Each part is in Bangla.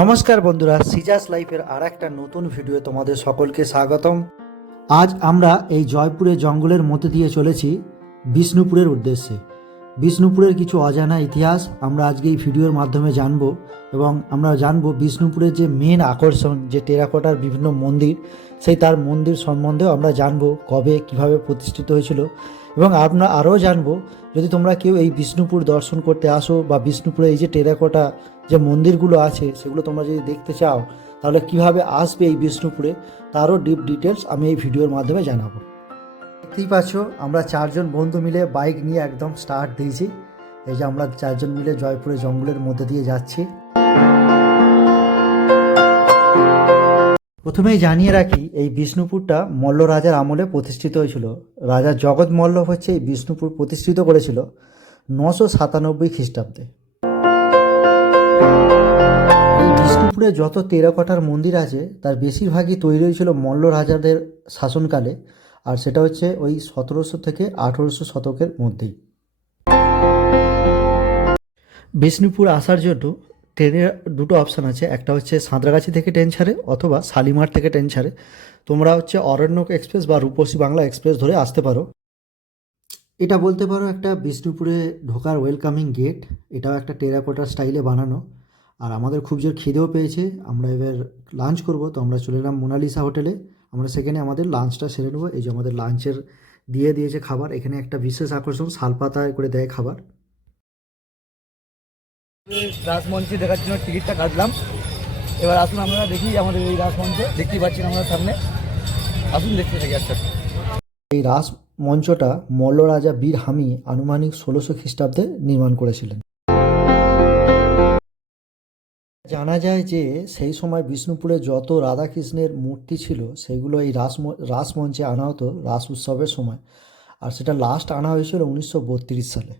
নমস্কার বন্ধুরা, সিজাস লাইফের আর একটা নতুন ভিডিও তোমাদের সকলকে স্বাগতম। আজ আমরা এই জয়পুরের জঙ্গলের মধ্যে দিয়ে চলেছি বিষ্ণুপুরের উদ্দেশ্যে। বিষ্ণুপুরের কিছু অজানা ইতিহাস আমরা আজকে এই ভিডিওর মাধ্যমে জানব এবং আমরা জানব বিষ্ণুপুরের যে মেন আকর্ষণ, যে টেরাকোটার বিভিন্ন মন্দির, সেই তার মন্দির সম্বন্ধেও আমরা জানব, কবে কীভাবে প্রতিষ্ঠিত হয়েছিল এবং আমরা আরও জানব, যদি তোমরা কেউ এই বিষ্ণুপুর দর্শন করতে আসো বা বিষ্ণুপুরে এই যে টেরাকোটা যে মন্দিরগুলো আছে, সেগুলো তোমরা যদি দেখতে চাও, তাহলে কীভাবে আসবে এই বিষ্ণুপুরে, তারও ডিপ ডিটেলস আমি এই ভিডিওর মাধ্যমে জানাব। দেখতেই পাচ্ছ, আমরা চারজন বন্ধু মিলে বাইক নিয়ে একদম স্টার্ট দিয়েছি। এই যে আমরা চারজন মিলে জয়পুরে জঙ্গলের মধ্যে দিয়ে যাচ্ছি। প্রথমেই জানিয়ে রাখি, এই বিষ্ণুপুরটা মল্ল রাজার আমলে প্রতিষ্ঠিত হয়েছিল। রাজা জগৎ মল্ল হচ্ছে এই বিষ্ণুপুর প্রতিষ্ঠিত করেছিল নশো সাতানব্বই খ্রিস্টাব্দে। বিষ্ণুপুরে যত টেরাকোটার মন্দির আছে, তার বেশিরভাগই তৈরি হয়েছিল মল্ল রাজাদের শাসনকালে, আর সেটা হচ্ছে ওই সতেরোশো থেকে আঠেরোশো শতকের মধ্যেই। বিষ্ণুপুর আসার জন্য ট্রেনের দুটো অপশান আছে। একটা হচ্ছে সাঁতরাগাছি থেকে ট্রেন ছাড়ে, অথবা শালিমার থেকে ট্রেন ছাড়ে। তোমরা হচ্ছে অরণ্যক এক্সপ্রেস বা রূপসী বাংলা এক্সপ্রেস ধরে আসতে পারো। এটা বলতে পারো একটা বিষ্ণুপুরে ঢোকার ওয়েলকামিং গেট এটাও একটা টেরাকোটার স্টাইলে বানানো। আর আমাদের খুব জোর খিদেও পেয়েছে, আমরা এবার লাঞ্চ করব, তো আমরা চলে এলাম মোনালিসা হোটেলে। আমরা সেখানে আমাদের লাঞ্চটা সেরে নেব, এই যে আমাদের লাঞ্চের দিয়ে দিয়েছে খাবার। এখানে একটা বিশেষ আকর্ষণ, শালপাতায় করে দেয় খাবার। রাজমঞ্চে দেখার জন্য টিকিটটা কাটলাম। এবার আসুন আমরা দেখি আমাদের এই রাজমঞ্চে। দেখতেই পাচ্ছেন আমরা সামনে। আসুন দেখতে থাকি আস্তে এই রাস মঞ্চটা মল্ল রাজা বীর হামি আনুমানিক ষোলোশো খ্রিস্টাব্দে নির্মাণ করেছিলেন। জানা যায় যে সেই সময় বিষ্ণুপুরে যত রাধাকৃষ্ণের মূর্তি ছিল, সেগুলো এই রাস রাস মঞ্চে আনা হতো রাস উৎসবের সময়। আর সেটা লাস্ট আনা হয়েছিল উনিশশো বত্রিশ সালে।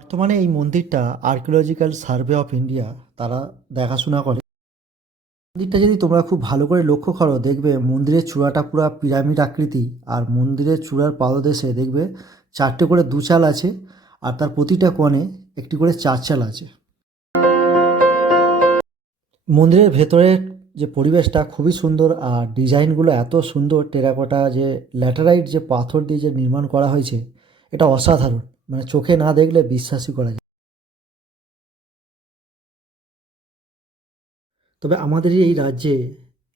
বর্তমানে এই মন্দিরটা আর্কিওলজিক্যাল সার্ভে অফ ইন্ডিয়া তারা দেখাশোনা করে। মন্দিরটা যদি তোমরা খুব ভালো করে লক্ষ্য করো, দেখবে মন্দিরের চূড়াটা পুরো পিরামিড আকৃতি, আর মন্দিরের চূড়ার পাদদেশে দেখবে চারটে করে দু চাল আছে, আর তার প্রতিটা কোণে একটি করে চার চাল আছে। মন্দিরের ভেতরের যে পরিবেশটা খুবই সুন্দর, আর ডিজাইনগুলো এত সুন্দর, টেরাকোটা যে ল্যাটারাইট যে পাথর দিয়ে যে নির্মাণ করা হয়েছে, এটা অসাধারণ। মানে চোখে না দেখলে বিশ্বাসই করা যায় তবে আমাদের এই রাজ্যে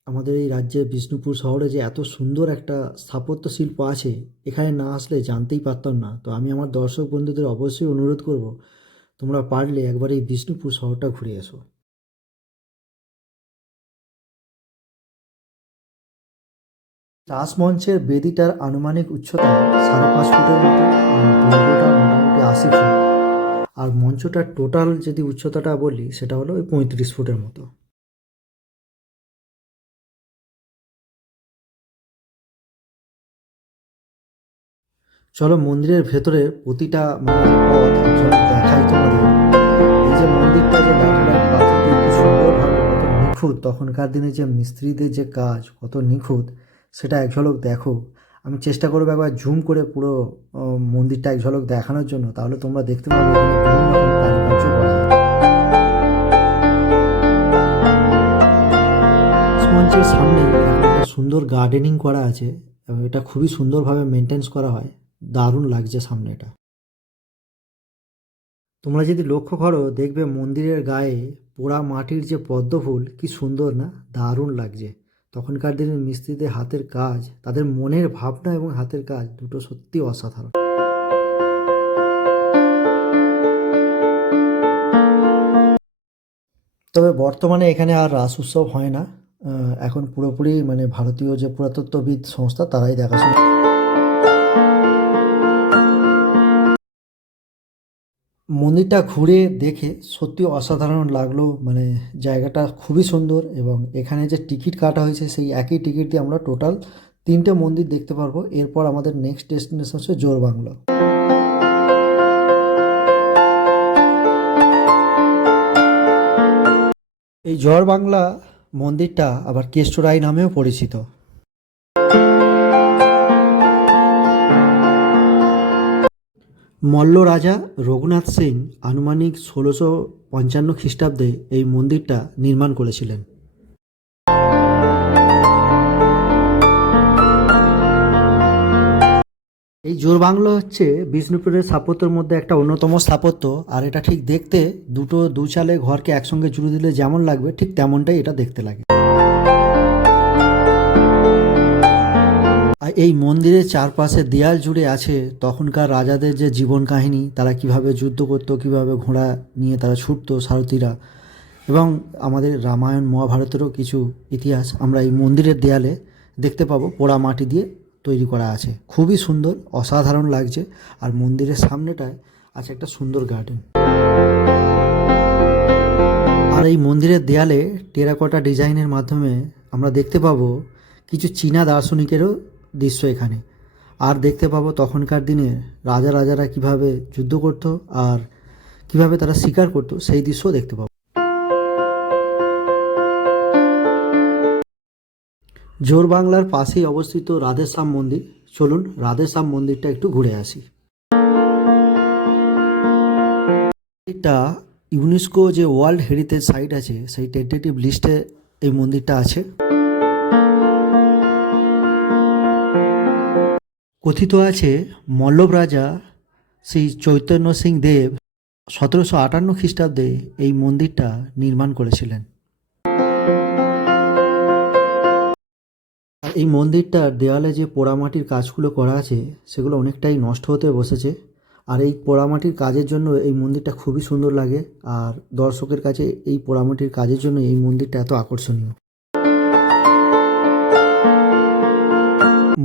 আমাদের এই রাজ্যে বিষ্ণুপুর শহরে যে এত সুন্দর একটা স্থাপত্য শিল্প আছে, এখানে না আসলে জানতেই পারতাম না। তো আমি আমার দর্শক বন্ধুদের অবশ্যই অনুরোধ করব, তোমরা পারলে একবার এই বিষ্ণুপুর শহরটা ঘুরে এসো। রাসমঞ্চের বেদিটার আনুমানিক উচ্চতা সাড়ে পাঁচ ফুটের মতো আর মোটামুটি আশি ফুট। আর মঞ্চটার টোটাল যদি উচ্চতাটা বলি, সেটা হলো ওই পঁয়ত্রিশ ফুটের মতো। চলো মন্দিরের ভেতরে প্রতিটা মানে পথ চলো দেখাই তোমাদের। এই যে মন্দিরটা যে সুন্দরভাবে কত নিখুঁত। তখনকার দিনে যে মিস্ত্রিদের যে কাজ, কত নিখুঁত, সেটা এক ঝলক দেখো। আমি চেষ্টা করব একবার জুম করে পুরো মন্দিরটা এক ঝলক দেখানোর জন্য। তাহলে তোমরা দেখতে পাবে বিভিন্ন রকম কারুকার্য করা সামনে একটা সুন্দর গার্ডেনিং করা আছে। এবং এটা খুবই সুন্দরভাবে মেনটেন্স করা হয়। দারুণ লাগছে সামনে এটা। তোমরা যদি লক্ষ্য করো, দেখবে মন্দিরের গায়ে পোড়া মাটির যে পদ্ম ফুল, কি সুন্দর না? দারুণ লাগছে। তখনকার দিনের মিস্ত্রিদের হাতের কাজ, তাদের মনের ভাবনা এবং হাতের কাজ দুটো সত্যি অসাধারণ। তবে বর্তমানে এখানে আর রাস উৎসব হয় না। এখন পুরোপুরি মানে ভারতীয় যে পুরাতত্ত্ববিদ সংস্থা, তারাই দেখাশোনা মন্দিরটা ঘুরে দেখে সত্যি অসাধারণ লাগল। মানে জায়গাটা খুবই সুন্দর এবং এখানে যে টিকিট কাটা হয়েছে সেই একই টিকিট দিয়ে আমরা টোটাল তিনটে মন্দির দেখতে পারব। এরপর আমাদের নেক্সট ডেস্টিনেশন হচ্ছে জোর বাংলা। এই জোর বাংলা মন্দিরটা আবার কেষ্টরাই নামেও পরিচিত। মল্ল রাজা রঘুনাথ সিং আনুমানিক ষোলোশো পঞ্চান্ন খ্রিস্টাব্দে এই মন্দিরটা নির্মাণ করেছিলেন। এই জোর বাংলো হচ্ছে বিষ্ণুপুরের স্থাপত্যের মধ্যে একটা অন্যতম স্থাপত্য, আর এটা ঠিক দেখতে দুটো দু চালে ঘরকে একসঙ্গে জুড়ে দিলে যেমন লাগবে, ঠিক তেমনটাই এটা দেখতে লাগে। আর এই মন্দিরের চারপাশে দেয়াল জুড়ে আছে তখনকার রাজাদের যে জীবন কাহিনী, তারা কীভাবে যুদ্ধ করতো, কীভাবে ঘোড়া নিয়ে তারা ছুটতো সারথীরা এবং আমাদের রামায়ণ মহাভারতেরও কিছু ইতিহাস আমরা এই মন্দিরের দেয়ালে দেখতে পাবো, পোড়া মাটি দিয়ে তৈরি করা আছে। খুবই সুন্দর, অসাধারণ লাগছে আর মন্দিরের সামনেটায় আছে একটা সুন্দর গার্ডেন আর এই মন্দিরের দেয়ালে টেরাকোটা ডিজাইনের মাধ্যমে আমরা দেখতে পাবো কিছু চীনা দার্শনিকেরও দৃশ্য এখানে। আর দেখতে পাবো তখনকার দিনে রাজা রাজারা কীভাবে যুদ্ধ করত আর কীভাবে তারা শিকার করতো, সেই দৃশ্যও দেখতে পাবো। জোর বাংলার পাশেই অবস্থিত রাধেশ্যাম মন্দির। চলুন রাধেশ্যাম মন্দিরটা একটু ঘুরে আসি। এটা ইউনেস্কো যে ওয়ার্ল্ড হেরিটেজ সাইট আছে, সেই টেন্টেটিভ লিস্টে এই মন্দিরটা আছে। কথিত আছে মল্লব রাজা শ্রী চৈতন্য সিং দেব সতেরোশো আটান্ন খ্রিস্টাব্দে এই মন্দিরটা নির্মাণ করেছিলেন। এই মন্দিরটার দেওয়ালে যে পোড়ামাটির কাজগুলো করা আছে, সেগুলো অনেকটাই নষ্ট হতে বসেছে। আর এই পোড়ামাটির কাজের জন্য এই মন্দিরটা খুবই সুন্দর লাগে, আর দর্শকের কাছে এই পোড়ামাটির কাজের জন্য এই মন্দিরটা এত আকর্ষণীয়।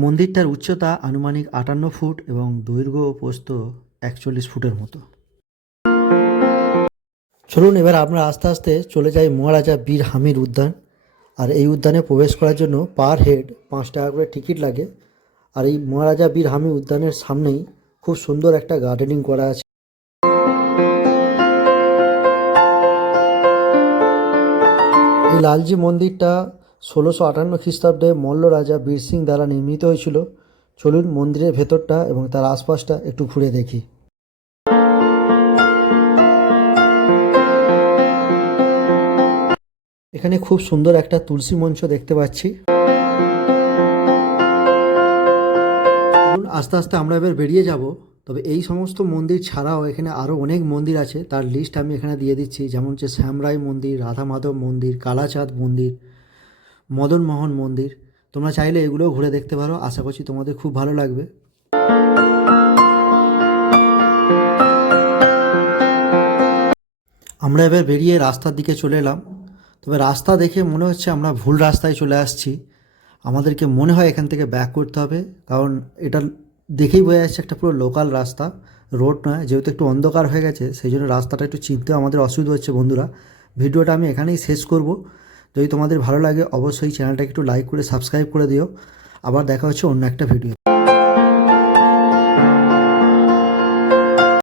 মন্দিরটার উচ্চতা আনুমানিক আটান্ন ফুট এবং দৈর্ঘ্য ও প্রস্থ একচল্লিশ ফুটের মতো। চলুন এবার আমরা আস্তে আস্তে চলে যাই মহারাজা বীর হামির উদ্যান। আর এই উদ্যানে প্রবেশ করার জন্য পার হেড পাঁচ টাকা করে টিকিট লাগে। আর এই মহারাজা বীর হামি উদ্যানের সামনেই খুব সুন্দর একটা গার্ডেনিং করা আছে। এই লালজি মন্দিরটা ষোলোশো আটান্ন খ্রিস্টাব্দে মল্ল রাজা বীর সিং দ্বারা নির্মিত হয়েছিল। চলুন মন্দিরের ভেতরটা এবং তার আশপাশটা একটু ঘুরে দেখি। এখানে খুব সুন্দর একটা তুলসী মঞ্চ দেখতে পাচ্ছি। আস্তে আস্তে আমরা এবার বেরিয়ে যাব। তবে এই সমস্ত মন্দির ছাড়াও এখানে আরও অনেক মন্দির আছে। তার লিস্ট আমি এখানে দিয়ে দিচ্ছি। যেমন হচ্ছে শ্যামরাই মন্দির রাধা মাধব মন্দির, কালাচাঁদ মন্দির মদন মোহন মন্দির। তোমরা চাইলে এগুলোও ঘুরে দেখতে পারো। আশা করছি তোমাদের খুব ভালো লাগবে। আমরা এবার বেরিয়ে রাস্তার দিকে চলে এলাম। তবে রাস্তা দেখে মনে হচ্ছে আমরা ভুল রাস্তায় চলে আসছি। আমাদেরকে মনে হয় এখান থেকে ব্যাক করতে হবে। কারণ এটা দেখেই বোঝা যাচ্ছে একটা পুরো লোকাল রাস্তা। রোড নয়, যেহেতু একটু অন্ধকার হয়ে গেছে, সেই জন্য রাস্তাটা একটু চিনতে আমাদের অসুবিধা হচ্ছে বন্ধুরা। ভিডিওটা আমি এখানেই শেষ করব। যদি তোমাদের ভালো লাগে, অবশ্যই চ্যানেলটাকে একটু লাইক করে সাবস্ক্রাইব করে দিও। আবার দেখা হচ্ছে অন্য একটা ভিডিও